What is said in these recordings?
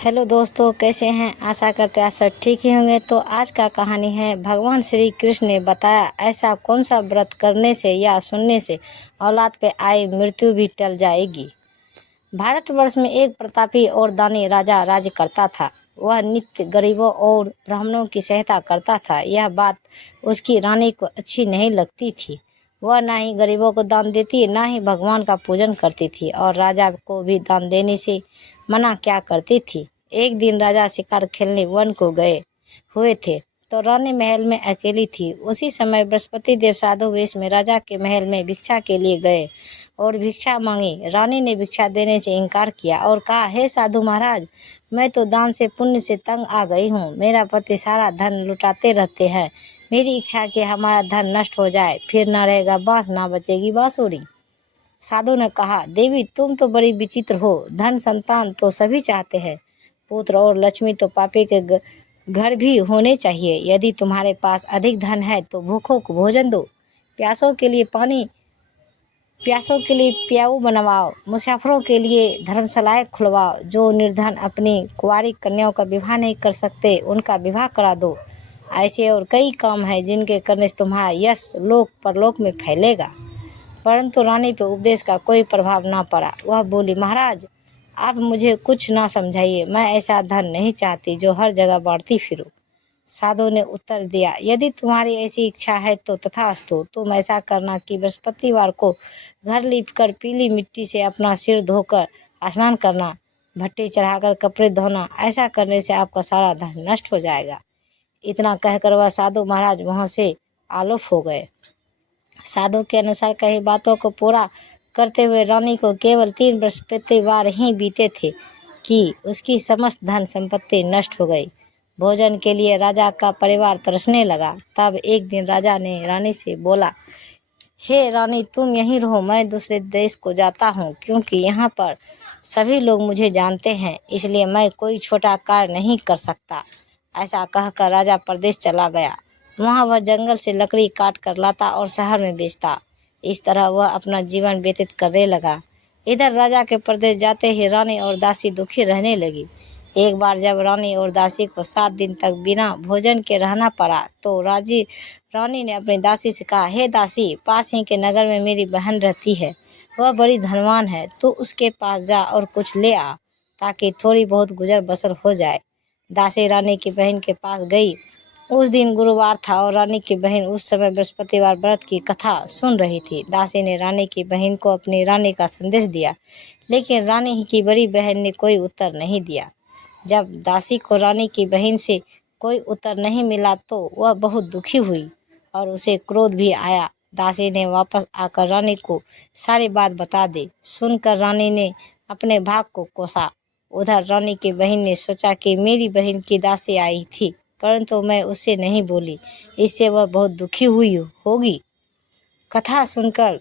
Hello दोस्तों, कैसे हैं। आशा करते हैं आप सब ठीक ही होंगे। तो आज का कहानी है, भगवान श्री कृष्ण ने बताया ऐसा कौन सा व्रत करने से या सुनने से औलाद पे आई मृत्यु भी टल जाएगी। भारतवर्ष में एक प्रतापी और दानी राजा राज्य करता था। वह नित्य गरीबों और ब्राह्मणों की सहायता करता था। यह बात उसकी रानी को अच्छी नहीं लगती थी। वह ना ही गरीबों को दान देती, ना ही भगवान का पूजन करती थी और राजा को भी दान देने से मना क्या करती थी। एक दिन राजा शिकार खेलने वन को गए हुए थे तो रानी महल में अकेली थी। उसी समय बृहस्पति देव साधु वेश में राजा के महल में भिक्षा के लिए गए और भिक्षा मांगी। रानी ने भिक्षा देने से इनकार किया और कहा, हे साधु महाराज, मैं तो दान से पुण्य से तंग आ गई हूँ। मेरा पति सारा धन लुटाते रहते हैं। मेरी इच्छा कि हमारा धन नष्ट हो जाए, फिर न रहेगा बांस, ना बचेगी बांसुरी। साधु ने कहा, देवी तुम तो बड़ी विचित्र हो। धन संतान तो सभी चाहते हैं, पुत्र और लक्ष्मी तो पापी के घर भी होने चाहिए। यदि तुम्हारे पास अधिक धन है तो भूखों को भोजन दो, प्यासों के लिए प्याऊ बनवाओ, मुसाफिरों के लिए धर्मशालाएं खुलवाओ। जो निर्धन अपनी कुंवारी कन्याओं का विवाह नहीं कर सकते, उनका विवाह करा दो। ऐसे और कई काम हैं जिनके करने से तुम्हारा यश लोक परलोक में फैलेगा। परंतु रानी पे उपदेश का कोई प्रभाव ना पड़ा। वह बोली, महाराज आप मुझे कुछ ना समझाइए। मैं ऐसा धन नहीं चाहती जो हर जगह बांटती फिरूं। साधु ने उत्तर दिया, यदि तुम्हारी ऐसी इच्छा है तो तथास्तु। तुम ऐसा करना कि बृहस्पतिवार को घर लीपकर पीली मिट्टी से अपना सिर धोकर स्नान करना, भट्टी चढ़ाकर कपड़े धोना। ऐसा करने से आपका सारा धन नष्ट हो जाएगा। इतना कहकर वह साधु महाराज वहाँ से आलोप हो गए। साधु के अनुसार कही बातों को पूरा करते हुए रानी को केवल 3 बृहस्पतिवार ही बीते थे कि उसकी समस्त धन संपत्ति नष्ट हो गई। भोजन के लिए राजा का परिवार तरसने लगा। तब एक दिन राजा ने रानी से बोला, हे रानी, तुम यहीं रहो, मैं दूसरे देश को जाता हूँ, क्योंकि यहाँ पर सभी लोग मुझे जानते हैं, इसलिए मैं कोई छोटा कार्य नहीं कर सकता। ऐसा कहकर राजा प्रदेश चला गया। वहाँ वह जंगल से लकड़ी काट कर लाता और शहर में बेचता। इस तरह वह अपना जीवन व्यतीत करने लगा। इधर राजा के प्रदेश जाते ही रानी और दासी दुखी रहने लगी। एक बार जब रानी और दासी को 7 दिन तक बिना भोजन के रहना पड़ा तो रानी ने अपनी दासी से कहा, हे दासी, पास ही के नगर में मेरी बहन रहती है। वह बड़ी धनवान है, तो उसके पास जा और कुछ ले आ, ताकि थोड़ी बहुत गुजर बसर हो जाए। दासी रानी की बहन के पास गई। उस दिन गुरुवार था और रानी की बहन उस समय बृहस्पतिवार व्रत की कथा सुन रही थी। दासी ने रानी की बहन को अपनी रानी का संदेश दिया, लेकिन रानी की बड़ी बहन ने कोई उत्तर नहीं दिया। जब दासी को रानी की बहन से कोई उत्तर नहीं मिला तो वह बहुत दुखी हुई और उसे क्रोध भी आया। दासी ने वापस आकर रानी को सारी बात बता दी। सुनकर रानी ने अपने भाग को कोसा। उधर रानी की बहन ने सोचा कि मेरी बहन की दासी आई थी, परंतु मैं उससे नहीं बोली, इससे वह बहुत दुखी हुई होगी। कथा सुनकर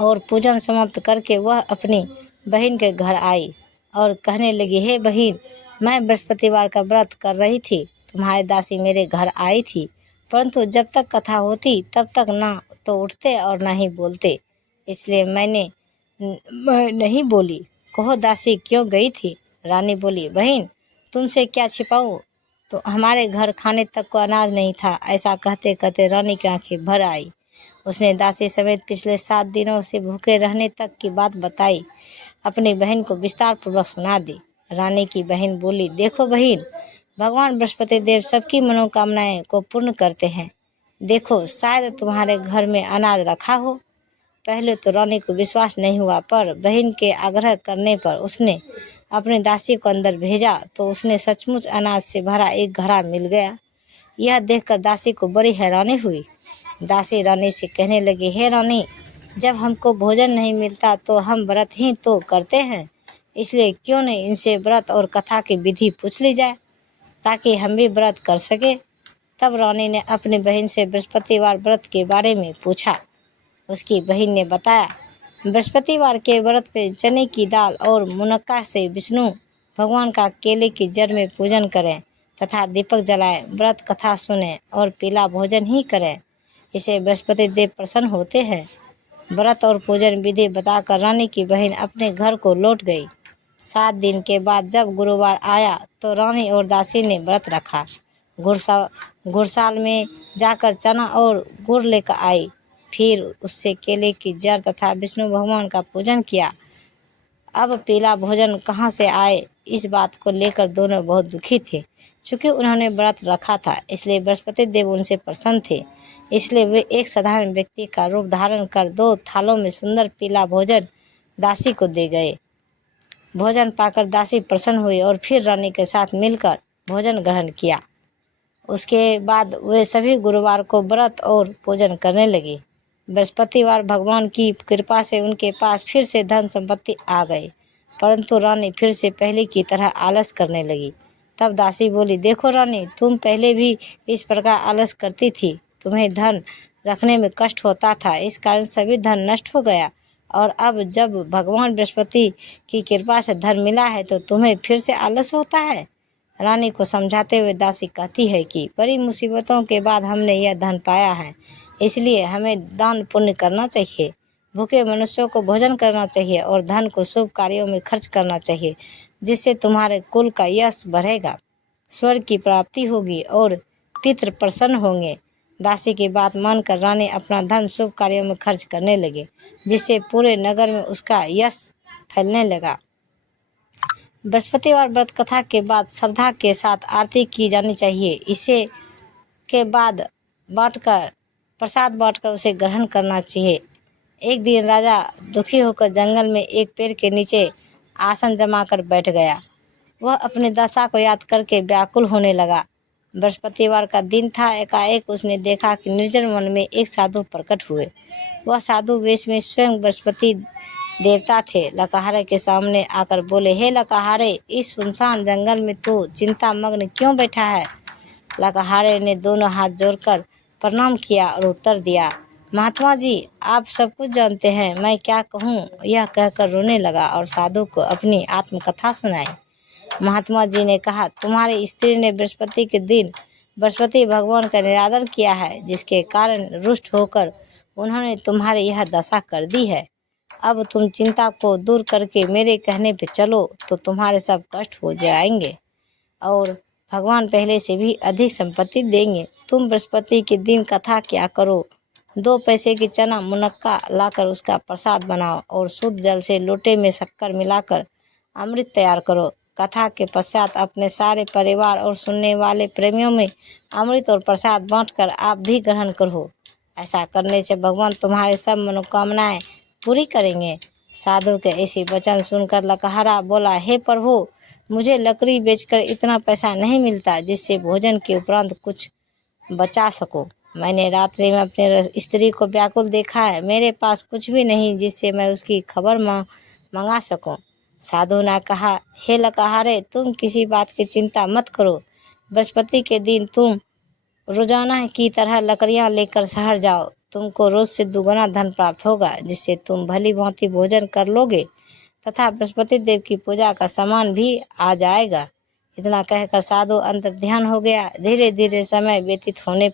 और पूजन समाप्त करके वह अपनी बहन के घर आई और कहने लगी, हे बहन, मैं बृहस्पतिवार का व्रत कर रही थी। तुम्हारी दासी मेरे घर आई थी, परंतु जब तक कथा होती तब तक ना तो उठते और ना ही बोलते, इसलिए मैं नहीं बोली। कहो दासी क्यों गई थी? रानी बोली, बहन तुमसे क्या छिपाऊं, तो हमारे घर खाने तक को अनाज नहीं था। ऐसा कहते कहते रानी की आंखें भर आई। उसने दासी समेत पिछले 7 दिनों से भूखे रहने तक की बात बताई, अपनी बहन को विस्तार पूर्वक सुना दी। रानी की बहन बोली, देखो बहन, भगवान बृहस्पति देव सबकी मनोकामनाएं को पूर्ण करते हैं। देखो, शायद तुम्हारे घर में अनाज रखा हो। पहले तो रानी को विश्वास नहीं हुआ, पर बहन के आग्रह करने पर उसने अपनी दासी को अंदर भेजा तो उसने सचमुच अनाज से भरा एक घड़ा मिल गया। यह देखकर दासी को बड़ी हैरानी हुई। दासी रानी से कहने लगी, हे रानी, जब हमको भोजन नहीं मिलता तो हम व्रत ही तो करते हैं, इसलिए क्यों नहीं इनसे व्रत और कथा की विधि पूछ ली जाए, ताकि हम भी व्रत कर सके। तब रानी ने अपनी बहन से बृहस्पतिवार व्रत के बारे में पूछा। उसकी बहन ने बताया, बृहस्पतिवार के व्रत पे चने की दाल और मुनक्का से विष्णु भगवान का केले की जड़ में पूजन करें तथा दीपक जलाएं, व्रत कथा सुनें और पीला भोजन ही करें। इसे बृहस्पति देव प्रसन्न होते हैं। व्रत और पूजन विधि बताकर रानी की बहन अपने घर को लौट गई। 7 दिन के बाद जब गुरुवार आया तो रानी और दासी ने व्रत रखा। घुड़साल में जाकर चना और गुड़ लेकर आई, फिर उससे केले की जड़ तथा विष्णु भगवान का पूजन किया। अब पीला भोजन कहाँ से आए, इस बात को लेकर दोनों बहुत दुखी थे। चूंकि उन्होंने व्रत रखा था इसलिए बृहस्पति देव उनसे प्रसन्न थे, इसलिए वे एक साधारण व्यक्ति का रूप धारण कर 2 थालों में सुंदर पीला भोजन दासी को दे गए। भोजन पाकर दासी प्रसन्न हुई और फिर रानी के साथ मिलकर भोजन ग्रहण किया। उसके बाद वे सभी गुरुवार को व्रत और पूजन करने लगे। बृहस्पतिवार भगवान की कृपा से उनके पास फिर से धन संपत्ति आ गई, परंतु रानी फिर से पहले की तरह आलस करने लगी। तब दासी बोली, देखो रानी, तुम पहले भी इस प्रकार आलस करती थी। तुम्हें धन रखने में कष्ट होता था, इस कारण सभी धन नष्ट हो गया, और अब जब भगवान बृहस्पति की कृपा से धन मिला है तो तुम्हें फिर से आलस होता है। रानी को समझाते हुए दासी कहती है कि बड़ी मुसीबतों के बाद हमने यह धन पाया है, इसलिए हमें दान पुण्य करना चाहिए, भूखे मनुष्यों को भोजन करना चाहिए और धन को शुभ कार्यों में खर्च करना चाहिए, जिससे तुम्हारे कुल का यश बढ़ेगा, स्वर्ग की प्राप्ति होगी और पितृ प्रसन्न होंगे। दासी की बात मानकर रानी अपना धन शुभ कार्यों में खर्च करने लगे, जिससे पूरे नगर में उसका यश फैलने लगा। बृहस्पतिवार व्रत कथा के बाद श्रद्धा के साथ आरती की जानी चाहिए। इसे के बाद प्रसाद बांटकर उसे ग्रहण करना चाहिए। एक दिन राजा दुखी होकर जंगल में एक पेड़ के नीचे आसन जमाकर बैठ गया। वह अपनी दशा को याद करके व्याकुल होने लगा। बृहस्पतिवार का दिन था। एकाएक उसने देखा कि निर्जन वन में एक साधु प्रकट हुए। वह साधु वेश में स्वयं बृहस्पति देवता थे। लकहारे के सामने आकर बोले, हे लकहारे, इस सुनसान जंगल में तू चिंता मग्न क्यों बैठा है? लकहारे ने दोनों हाथ जोड़कर प्रणाम किया और उत्तर दिया, महात्मा जी, आप सब कुछ जानते हैं, मैं क्या कहूँ? यह कहकर रोने लगा और साधु को अपनी आत्मकथा सुनाई। महात्मा जी ने कहा, तुम्हारी स्त्री ने बृहस्पति के दिन बृहस्पति भगवान का निरादर किया है, जिसके कारण रुष्ट होकर उन्होंने तुम्हारी यह दशा कर दी है। अब तुम चिंता को दूर करके मेरे कहने पे चलो तो तुम्हारे सब कष्ट हो जाएंगे और भगवान पहले से भी अधिक संपत्ति देंगे। तुम बृहस्पति के दिन कथा क्या करो, 2 पैसे की चना मुनक्का लाकर उसका प्रसाद बनाओ और शुद्ध जल से लोटे में शक्कर मिलाकर अमृत तैयार करो। कथा के पश्चात अपने सारे परिवार और सुनने वाले प्रेमियों में अमृत और प्रसाद बांटकर आप भी ग्रहण करो। ऐसा करने से भगवान तुम्हारे सब मनोकामनाएं पूरी करेंगे। साधु के ऐसे वचन सुनकर लकहारा बोला, हे प्रभु, मुझे लकड़ी बेचकर इतना पैसा नहीं मिलता जिससे भोजन के उपरांत कुछ बचा सको। मैंने रात्रि में अपने स्त्री को व्याकुल देखा है, मेरे पास कुछ भी नहीं जिससे मैं उसकी खबर मंगा सकूं। साधु ने कहा, हे लकहारे, तुम किसी बात की चिंता मत करो। बृहस्पति के दिन तुम रोजाना की तरह लकड़ियां लेकर शहर जाओ। तुमको रोज से दुगना धन प्राप्त होगा, जिससे तुम भली भांति भोजन कर लोगे तथा बृहस्पति देव की पूजा का सामान भी आ जाएगा। इतना कहकर साधु अंतर्ध्यान हो गया। धीरे धीरे समय व्यतीत होने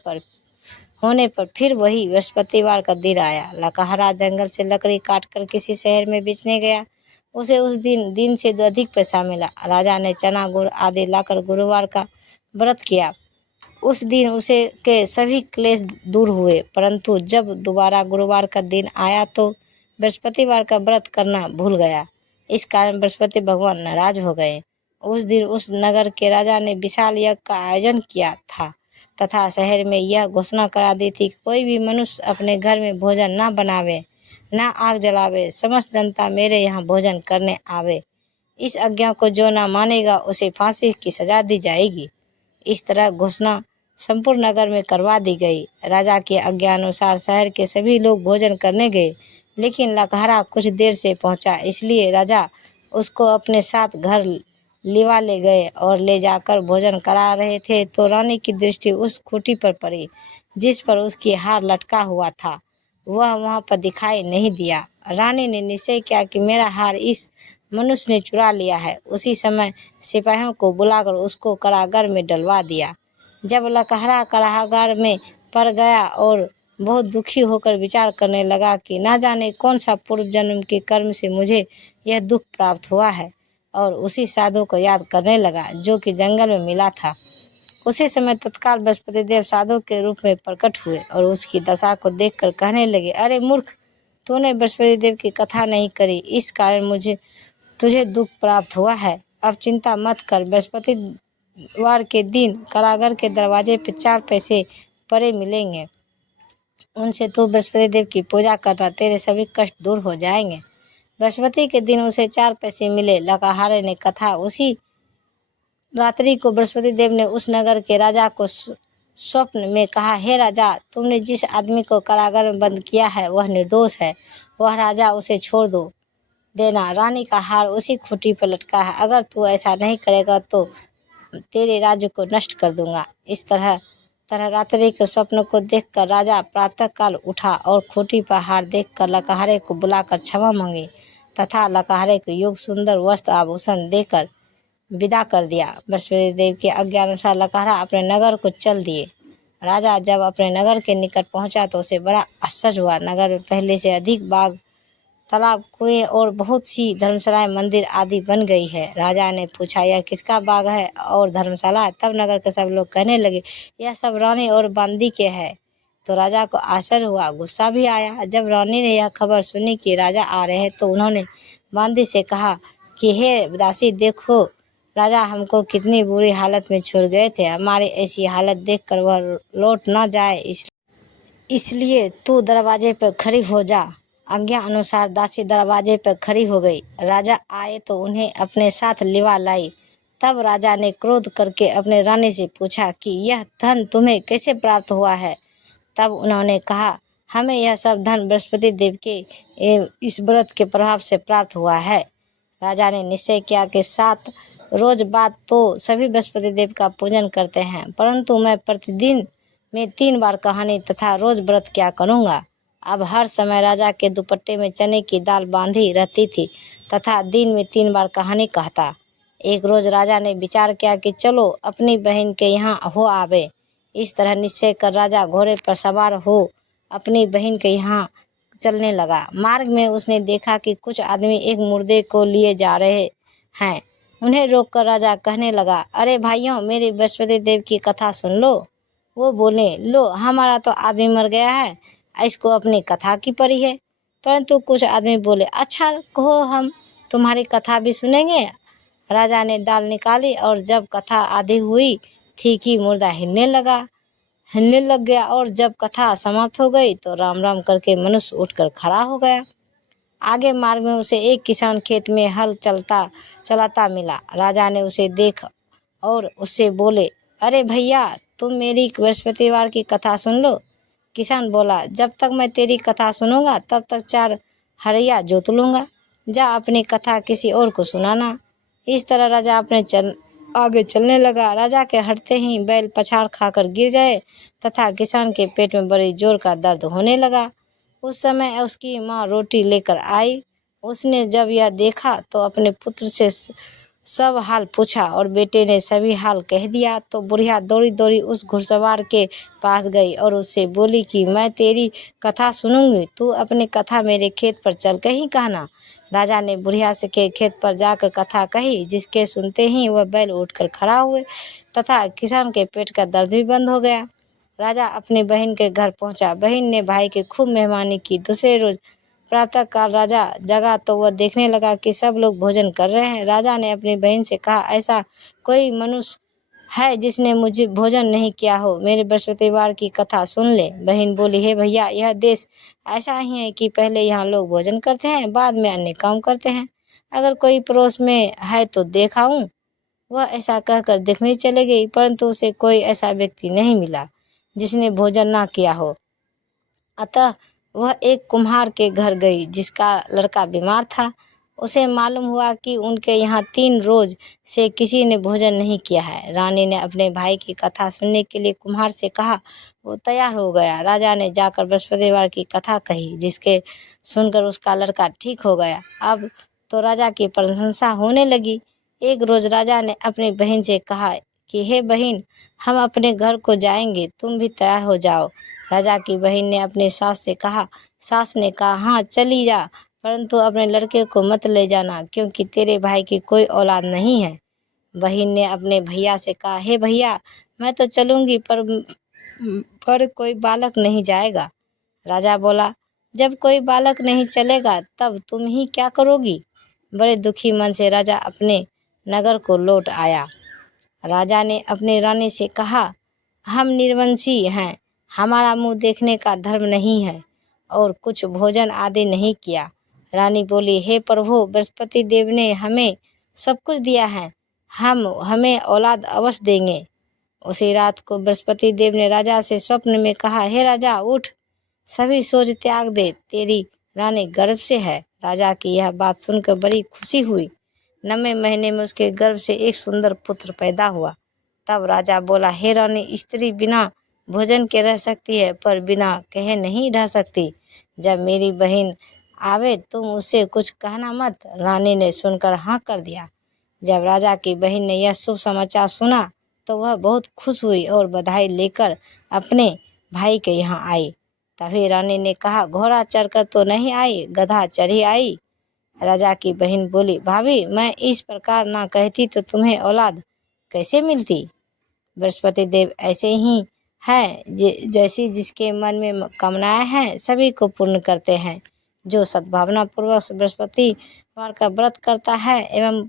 पर फिर वही बृहस्पतिवार का दिन आया। लकहारा जंगल से लकड़ी काटकर किसी शहर में बेचने गया। उसे उस दिन से अधिक पैसा मिला। राजा ने चना गुड़ आदि लाकर गुरुवार का व्रत किया। उस दिन उसे के सभी क्लेश दूर हुए, परंतु जब दोबारा गुरुवार का दिन आया तो बृहस्पतिवार का व्रत करना भूल गया। इस कारण बृहस्पति भगवान नाराज हो गए। उस दिन उस नगर के राजा ने विशाल यज्ञ का आयोजन किया था तथा शहर में यह घोषणा करा दी थी कि कोई भी मनुष्य अपने घर में भोजन न बनावे, न आग जलावे, समस्त जनता मेरे यहाँ भोजन करने आवे। इस आज्ञा को जो न मानेगा उसे फांसी की सजा दी जाएगी। इस तरह घोषणा संपूर्ण नगर में करवा दी गई। राजा की आज्ञा अनुसार शहर के सभी लोग भोजन करने गए, लेकिन लकहारा कुछ देर से पहुंचा, इसलिए राजा उसको अपने साथ घर लिवा ले गए और ले जाकर भोजन करा रहे थे तो रानी की दृष्टि उस खूंटी पर पड़ी जिस पर उसकी हार लटका हुआ था। वह वहां पर दिखाई नहीं दिया। रानी ने निश्चय किया कि मेरा हार इस मनुष्य ने चुरा लिया है। उसी समय सिपाहियों को बुलाकर उसको कारागार में डलवा दिया। जब लकहारा कारागार में पड़ गया और बहुत दुखी होकर विचार करने लगा कि ना जाने कौन सा पूर्व जन्म के कर्म से मुझे यह दुख प्राप्त हुआ है, और उसी साधु को याद करने लगा जो कि जंगल में मिला था। उसी समय तत्काल बृहस्पति देव साधु के रूप में प्रकट हुए और उसकी दशा को देखकर कहने लगे, अरे मूर्ख, तूने बृहस्पति देव की कथा नहीं करी, इस कारण मुझे तुझे दुख प्राप्त हुआ है। अब चिंता मत कर, बृहस्पतिवार के दिन कारागार के दरवाजे पे 4 पैसे पड़े मिलेंगे, उनसे तू बृहस्पति देव की पूजा करना, तेरे सभी कष्ट दूर हो जाएंगे। बृहस्पति के दिन उसे 4 पैसे मिले। लकाहारे ने कथा उसी रात्रि को बृहस्पति देव ने उस नगर के राजा को स्वप्न में कहा, हे राजा, तुमने जिस आदमी को कारागार में बंद किया है वह निर्दोष है, वह राजा उसे छोड़ दो देना। रानी का हार उसी खूंटी पर लटका है, अगर तू ऐसा नहीं करेगा तो तेरे राज्य को नष्ट कर दूंगा। इस तरह रात्रि के स्वप्न को देखकर राजा प्रातःकाल उठा और खूंटी पर हार देखकर लकहारे को बुलाकर क्षमा मांगी तथा लकहारे को योग सुंदर वस्त्र आभूषण देकर विदा कर दिया। बृहस्पति देव की आज्ञा अनुसार लकहरा अपने नगर को चल दिए। राजा जब अपने नगर के निकट पहुंचा तो उसे बड़ा आश्चर्य हुआ। नगर में पहले से अधिक बाग, तालाब, कुएं और बहुत सी धर्मशालाएं, मंदिर आदि बन गई है। राजा ने पूछा, यह किसका बाग है और धर्मशाला है? तब नगर के सब लोग कहने लगे, यह सब रानी और बांदी के है। तो राजा को आश्चर्य हुआ, गुस्सा भी आया। जब रानी ने यह खबर सुनी कि राजा आ रहे हैं तो उन्होंने बांदी से कहा कि हे दासी, देखो राजा हमको कितनी बुरी हालत में छोड़ गए थे, हमारी ऐसी हालत देखकर वह लौट न जाए, इसलिए तू दरवाजे पर खड़ी हो जा। आज्ञा अनुसार दासी दरवाजे पर खड़ी हो गई। राजा आए तो उन्हें अपने साथ लिवा लाई। तब राजा ने क्रोध करके अपने रानी से पूछा कि यह धन तुम्हें कैसे प्राप्त हुआ है? तब उन्होंने कहा, हमें यह सब धन बृहस्पति देव के इस व्रत के प्रभाव से प्राप्त हुआ है। राजा ने निश्चय किया कि 7 रोज बाद तो सभी बृहस्पति देव का पूजन करते हैं, परंतु मैं प्रतिदिन में 3 बार कहानी तथा रोज व्रत क्या करूँगा। अब हर समय राजा के दुपट्टे में चने की दाल बांधी रहती थी तथा दिन में 3 बार कहानी कहता। एक रोज राजा ने विचार किया कि चलो अपनी बहन के यहाँ हो आवे। इस तरह निश्चय कर राजा घोड़े पर सवार हो अपनी बहन के यहाँ चलने लगा। मार्ग में उसने देखा कि कुछ आदमी एक मुर्दे को लिए जा रहे हैं। उन्हें रोककर राजा कहने लगा, अरे भाइयों, मेरी बृहस्पति देव की कथा सुन लो। वो बोले, लो, हमारा तो आदमी मर गया है, इसको अपनी कथा की पड़ी है। परंतु कुछ आदमी बोले, अच्छा कहो, हम तुम्हारी कथा भी सुनेंगे। राजा ने दाल निकाली और जब कथा आधी हुई थी कि मुर्दा हिलने लग गया और जब कथा समाप्त हो गई तो राम राम करके मनुष्य उठकर खड़ा हो गया। आगे मार्ग में उसे एक किसान खेत में हल चलाता मिला। राजा ने उसे देख और उससे बोले, अरे भैया, तुम मेरी बृहस्पतिवार की कथा सुन लो। किसान बोला, जब तक मैं तेरी कथा सुनूंगा तब तक 4 हरैया जोत लूँगा, जा अपनी कथा किसी और को सुनाना। इस तरह राजा आगे चलने लगा। राजा के हटते ही बैल पछाड़ खाकर गिर गए तथा किसान के पेट में बड़ी जोर का दर्द होने लगा। उस समय उसकी माँ रोटी लेकर आई। उसने जब यह देखा तो अपने पुत्र से सब हाल पूछा और बेटे ने सभी हाल कह दिया। तो बुढ़िया दौड़ी दौड़ी उस घुड़सवार के पास गई और उससे बोली कि मैं तेरी कथा सुनूंगी, तू अपनी कथा मेरे खेत पर चल कर ही कहना। राजा ने बुढ़िया से के खेत पर जाकर कथा कही, जिसके सुनते ही वह बैल उठकर खड़ा हुए तथा किसान के पेट का दर्द भी बंद हो गया। राजा अपनी बहन के घर पहुंचा। बहन ने भाई की खूब मेहमानी की। दूसरे रोज प्रातःकाल राजा जगा तो वह देखने लगा कि सब लोग भोजन कर रहे हैं। राजा ने अपनी बहन से कहा, ऐसा कोई मनुष्य है जिसने मुझे भोजन नहीं किया हो, मेरे बृहस्पतिवार की कथा सुन ले। बहन बोली, हे भैया, यह देश ऐसा ही है कि पहले यहाँ लोग भोजन करते हैं, बाद में अन्य काम करते हैं। अगर कोई पड़ोस में है तो देखाऊं। वह ऐसा कहकर देखने चले गई, परंतु उसे कोई ऐसा व्यक्ति नहीं मिला जिसने भोजन ना किया हो। अतः वह एक कुम्हार के घर गई जिसका लड़का बीमार था। उसे मालूम हुआ कि उनके यहाँ 3 रोज से किसी ने भोजन नहीं किया है। रानी ने अपने भाई की कथा सुनने के लिए कुम्हार से कहा। वो तैयार हो गया। राजा ने जाकर बृहस्पतिवार की कथा कही, जिसके सुनकर उसका लड़का ठीक हो गया। अब तो राजा की प्रशंसा होने लगी। एक रोज राजा ने अपनी बहन से कहा कि हे बहन, हम अपने घर को जाएंगे, तुम भी तैयार हो जाओ। राजा की बहन ने अपनी सास से कहा। सास ने कहा, हाँ चली जा, परंतु अपने लड़के को मत ले जाना, क्योंकि तेरे भाई की कोई औलाद नहीं है। बहन ने अपने भैया से कहा, हे भैया, मैं तो चलूँगी, पर कोई बालक नहीं जाएगा। राजा बोला, जब कोई बालक नहीं चलेगा तब तुम ही क्या करोगी। बड़े दुखी मन से राजा अपने नगर को लौट आया। राजा ने अपनी रानी से कहा, हम निर्वंशी हैं, हमारा मुंह देखने का धर्म नहीं है, और कुछ भोजन आदि नहीं किया। रानी बोली, हे प्रभु, बृहस्पति देव ने हमें सब कुछ दिया है, हमें औलाद अवश्य देंगे। उसी रात को बृहस्पति देव ने राजा से स्वप्न में कहा, हे राजा, उठ, सभी सोच त्याग दे, तेरी रानी गर्भ से है। राजा की यह बात सुनकर बड़ी खुशी हुई। 9वें महीने में उसके गर्भ से एक सुंदर पुत्र पैदा हुआ। तब राजा बोला, हे रानी, स्त्री बिना भोजन के रह सकती है, पर बिना कहे नहीं रह सकती। जब मेरी बहन आवे तुम उससे कुछ कहना मत। रानी ने सुनकर हाँ कर दिया। जब राजा की बहन ने यह शुभ समाचार सुना तो वह बहुत खुश हुई और बधाई लेकर अपने भाई के यहाँ आई। तभी रानी ने कहा, घोड़ा चढ़कर तो नहीं आई, गधा चढ़ी आई। राजा की बहन बोली, भाभी, मैं इस प्रकार ना कहती तो तुम्हें औलाद कैसे मिलती। बृहस्पति देव ऐसे ही है, जैसी जिसके मन में कामनाएं हैं सभी को पूर्ण करते हैं। जो सद्भावना पूर्वक बृहस्पति वार का व्रत करता है एवं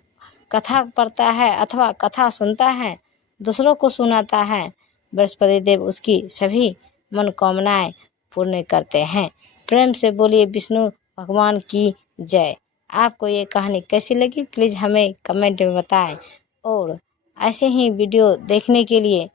कथा पढ़ता है अथवा कथा सुनता है, दूसरों को सुनाता है, बृहस्पति देव उसकी सभी मनोकामनाएं पूर्ण करते हैं। प्रेम से बोलिए विष्णु भगवान की जय। आपको ये कहानी कैसी लगी प्लीज़ हमें कमेंट में बताएं, और ऐसे ही वीडियो देखने के लिए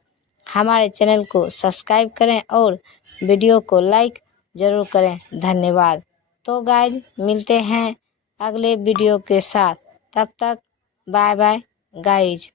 हमारे चैनल को सब्सक्राइब करें और वीडियो को लाइक ज़रूर करें। धन्यवाद। तो गाइज, मिलते हैं अगले वीडियो के साथ, तब तक बाय बाय गाइज।